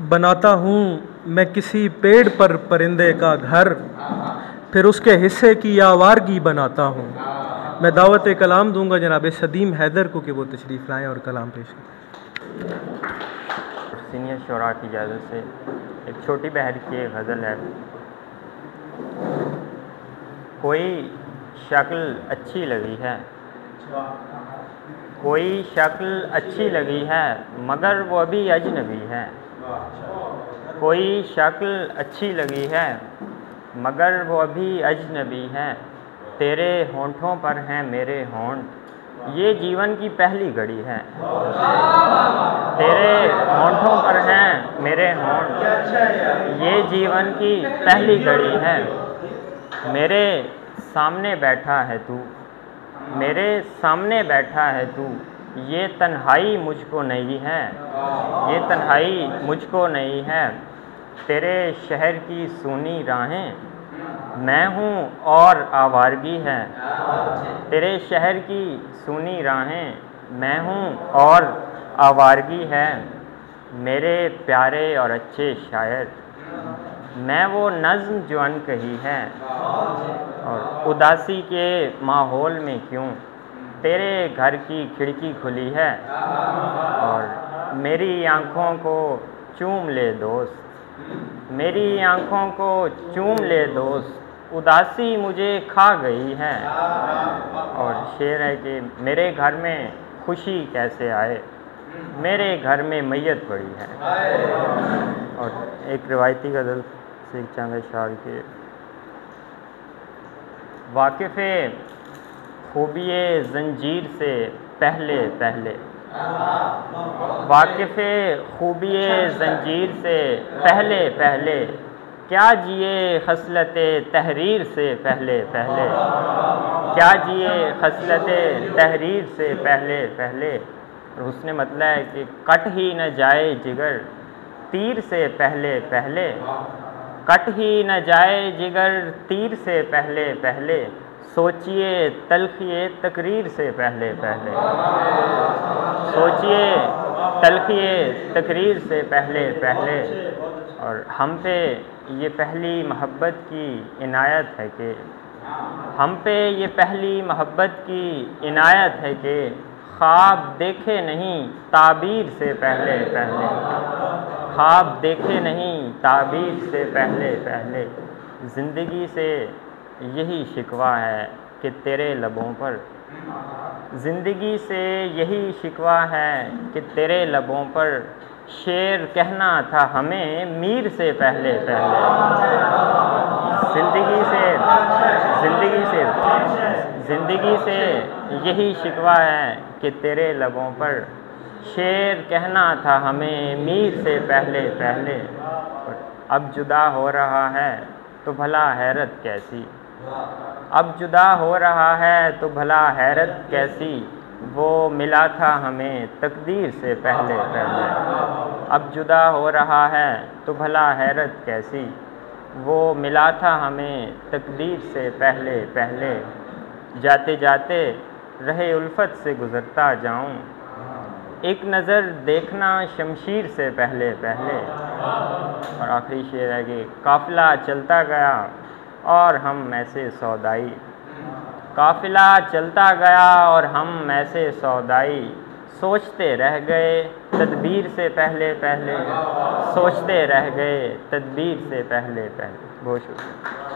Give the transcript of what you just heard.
बनाता हूँ मैं किसी पेड़ पर परिंदे का घर, फिर उसके हिस्से की आवारगी बनाता हूँ। मैं दावत कलाम दूंगा जनाब सदीम हैदर को कि वो तशरीफ़ लाएँ और कलाम पेश करें। सीनियर शोरा की इजाज़त से एक छोटी बहर की गज़ल है। कोई शक्ल अच्छी लगी है, कोई शक्ल अच्छी लगी है, मगर वो भी अजनबी है। कोई शक्ल अच्छी लगी है, मगर वो भी अजनबी है। तेरे होंठों पर हैं मेरे होंठ, ये जीवन की पहली घड़ी है। तेरे होंठों पर हैं मेरे होंठ, ये जीवन की पहली घड़ी है। मेरे सामने बैठा है तू, मेरे सामने बैठा है तू, ये तन्हाई मुझको नहीं है, ये तन्हाई मुझको नहीं है। तेरे शहर की सूनी राहें मैं हूँ और आवारगी है। तेरे शहर की सूनी राहें मैं हूँ और आवारगी है। मेरे प्यारे और अच्छे शायर, मैं वो नज़्म जो अनकही है। और उदासी के माहौल में क्यों तेरे घर की खिड़की खुली है, और मेरी आँखों को चूम ले दोस्त, मेरी आँखों को चूम ले दोस्त, उदासी मुझे खा गई है। और शेर है कि मेरे घर में खुशी कैसे आए, मेरे घर में मैयत पड़ी है। और एक रिवायती गज़ल से चंद अशआर के। वाक़िफ़े खूबिए ज़ंजीर से पहले पहले, वाक़िफ़े खूबिए ज़ंजीर से पहले पहले, क्या जिए खसलते तहरीर से पहले पहले, क्या जिए खसलते तहरीर से पहले पहले। और उसने मतलब है कि कट ही न जाए जिगर तीर से पहले पहले, कट ही न जाए जिगर तीर से पहले पहले, सोचिए तलखिए तकरीर से पहले पहले, सोचिए तलखिए तकरीर से पहले पहले। और हम पे ये पहली मोहब्बत की इनायत है कि, हम पे ये पहली मोहब्बत की इनायत है कि, ख्वाब देखे नहीं ताबीर से पहले पहले, ख्वाब देखे नहीं ताबीर से पहले पहले। ज़िंदगी से यही शिकवा है कि तेरे लबों पर, ज़िंदगी से यही शिकवा है कि तेरे लबों पर, शेर कहना था हमें मीर से पहले पहले। ज़िंदगी से ज़िंदगी से यही शिकवा है कि तेरे लबों पर, शेर कहना था हमें मीर से पहले पहले। अब जुदा हो रहा है तो भला हैरत कैसी, अब जुदा हो रहा है तो भला हैरत कैसी, वो मिला था हमें तकदीर से पहले पहले। अब जुदा हो रहा है तो भला हैरत कैसी, वो मिला था हमें तकदीर से पहले पहले। जाते जाते रहे उल्फत से गुज़रता जाऊं, एक नज़र देखना शमशीर से पहले पहले। और आखिरी शेर है कि काफ़िला चलता गया और हम ऐसे सौदाई, काफ़िला चलता गया और हम ऐसे सौदाई, सोचते रह गए तदबीर से पहले पहले, सोचते रह गए तदबीर से पहले पहले। बहुत शुक्रिया।